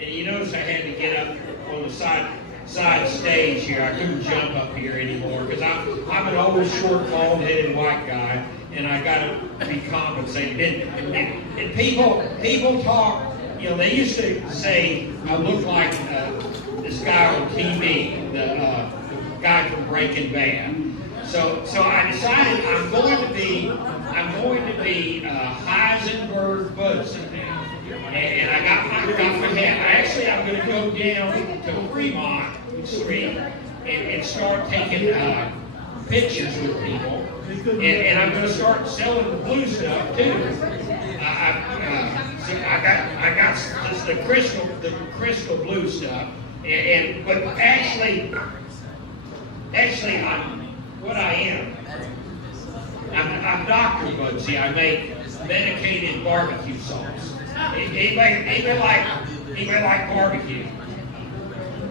and you notice I had to get up on the side stage here. I couldn't jump up here anymore because I'm an old, short, bald-headed white guy, and I got to be compensated. And people talk. You know, they used to say I look like this guy on TV, the guy from Breaking Bad. So I decided I'm going to be Heisenberg Budsy. And I got my hat. Actually, I'm going to go down to Fremont Street and start taking pictures with people. And I'm going to start selling the blue stuff too. I got just the crystal blue stuff. But actually, I'm Dr. Budsy. I make medicated barbecue sauce. Anybody like barbecue?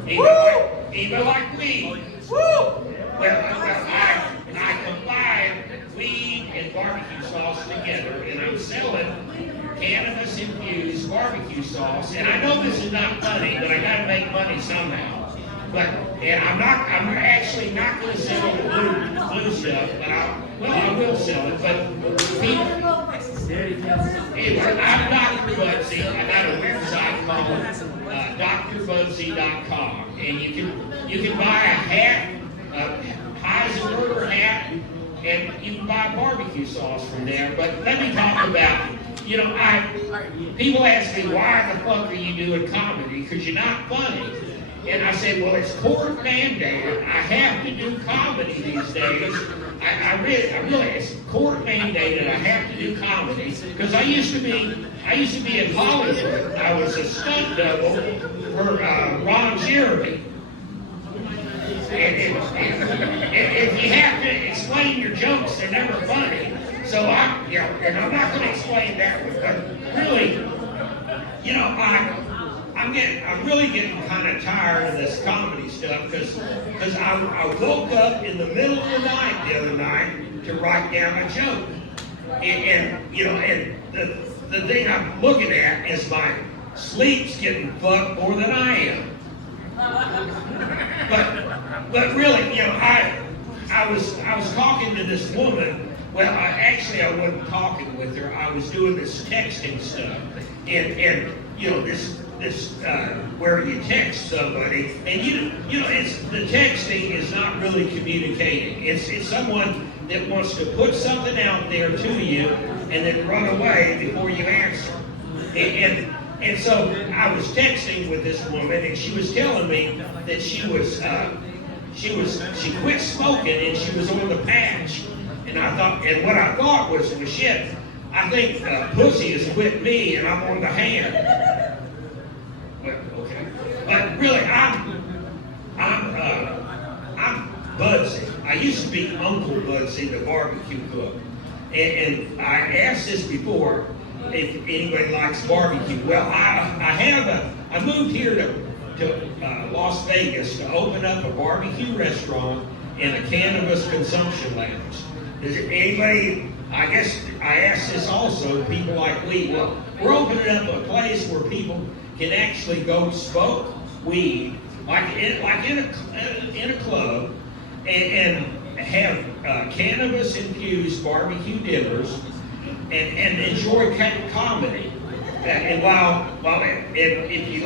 Anybody like weed? Well, I combine weed and barbecue sauce together, and I'm selling cannabis-infused barbecue sauce. And I know this is not funny, but I got to make money somehow. And I'm actually not going to sell the blue stuff, but I will sell it. But I'm Dr. Budsy. I got a website called drbudsy.com, and you can buy a hat, a Heisenberg hat, and you can buy barbecue sauce from there. But let me talk about, people ask me, why the fuck are you doing comedy? Because you're not funny. And I said, well, it's court mandated. I have to do comedy these days. I really, it's court mandated. I have to do comedy because I used to be in Hollywood. I was a stunt double for Ron Jeremy. And if you have to explain your jokes, they're never funny. So and I'm not going to explain that one, but really, I'm really getting kind of tired of this comedy stuff because I woke up in the middle of the night the other night to write down a joke. And the thing I'm looking at is my sleep's getting fucked more than I am. But really, I was talking to this woman. Well, I wasn't talking with her. I was doing this texting stuff, and this where you text somebody, and it's the texting is not really communicating. It's someone that wants to put something out there to you and then run away before you answer. And so I was texting with this woman, and she was telling me that she quit smoking and she was on the patch. And what I thought was, well, shit, I think pussy has quit me and I'm on the hand. Okay. But really, I'm Budsy. I used to be Uncle Budsy, the barbecue cook. And I asked this before, if anybody likes barbecue. Well, I moved here to Las Vegas to open up a barbecue restaurant and a cannabis consumption lounge. Does anybody, I guess I asked this also, people like weed. Well, we're opening up a place where people can actually go smoke weed, like in a club, and have cannabis-infused barbecue dinners, and enjoy comedy. And while if you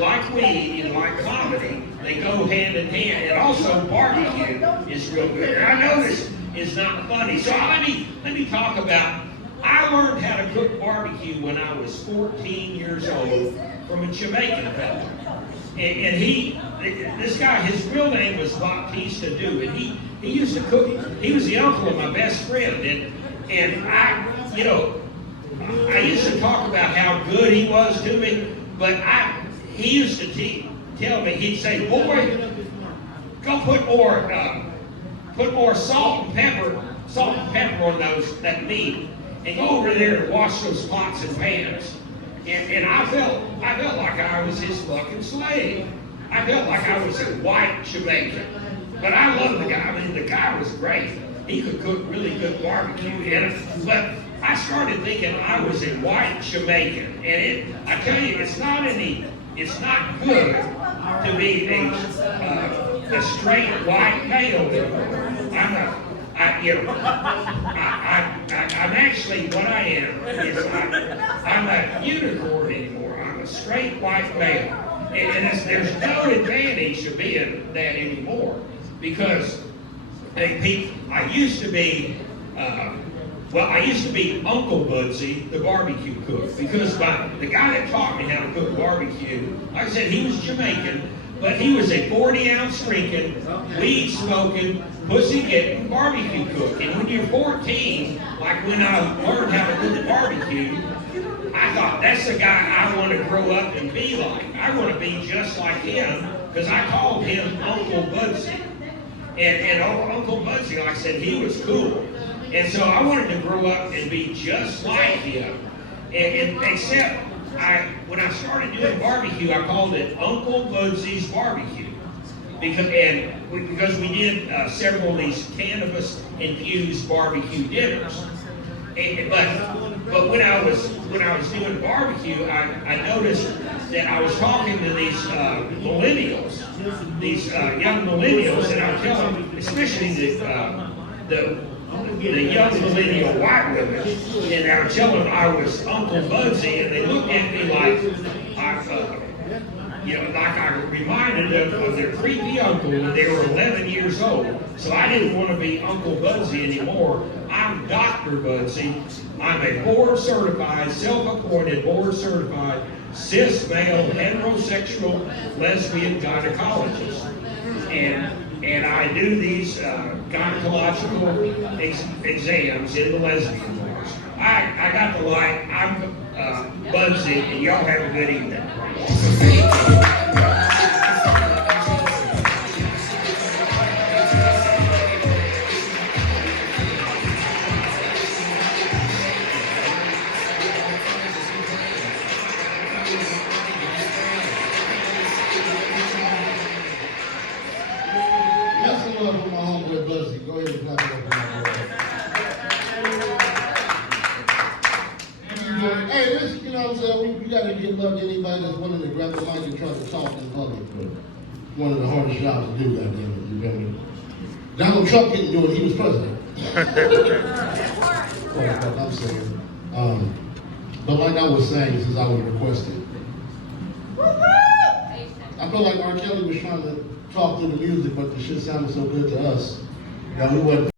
like weed, you like comedy, they go hand in hand. And also barbecue is real good. And I know this is not funny, so let me talk about. I learned how to cook barbecue when I was 14 years old from a Jamaican fellow. And this guy, his real name was Baptista Du, and he used to cook. He was the uncle of my best friend, and I used to talk about how good he was to me, but he used to tell me, he'd say, boy, go put more salt and pepper on that meat, and go over there and wash those pots and pans. And I felt like I was his fucking slave. I felt like I was a white Jamaican. But I loved the guy. I mean, the guy was great. He could cook really good barbecue. But I started thinking I was a white Jamaican, and I tell you, it's not good to be a straight white male anymore. I'm actually what I am is I'm a unicorn anymore. I'm a straight white male, and there's no advantage to being that anymore because I used to be. I used to be Uncle Budsy, the barbecue cook, because the guy that taught me how to cook barbecue, like I said, he was Jamaican, but he was a 40-ounce drinking, weed smoking, pussy getting barbecue cook. And when you're 14, like when I learned how to cook barbecue, I thought, that's the guy I want to grow up and be like. I want to be just like him, because I called him Uncle Budsy. And Uncle Budsy, like I said, he was cool. And so I wanted to grow up and be just like him. And except when I started doing barbecue, I called it Uncle Budsy's Barbecue. Because we did several of these cannabis-infused barbecue dinners. But when I was doing barbecue, I noticed that I was talking to these millennials, these young millennials, and I tell them, especially the young millennial white women, and I would tell them I was Uncle Budsy, and they looked at me like I reminded them of their creepy uncle when they were 11 years old. So I didn't want to be Uncle Budsy anymore. I'm Dr. Budsy. I'm a board-certified, self-appointed, board-certified, cis-male, heterosexual, lesbian gynecologist. And I do these gynecological exams in the lesbian bars. I got the light. I'm Budsy, and y'all have a good evening. Go ahead and clap it up. Hey, listen, you know what I'm saying? We got to give love to anybody that's willing to grab the mic and try to talk in public. One of the hardest jobs to do, that damn it, you know. Donald Trump didn't do it, he was president. I'm saying. But like I was saying, since I was requested, I feel like R. Kelly was trying to talk through the music, but the shit sounded so good to us that we wasn't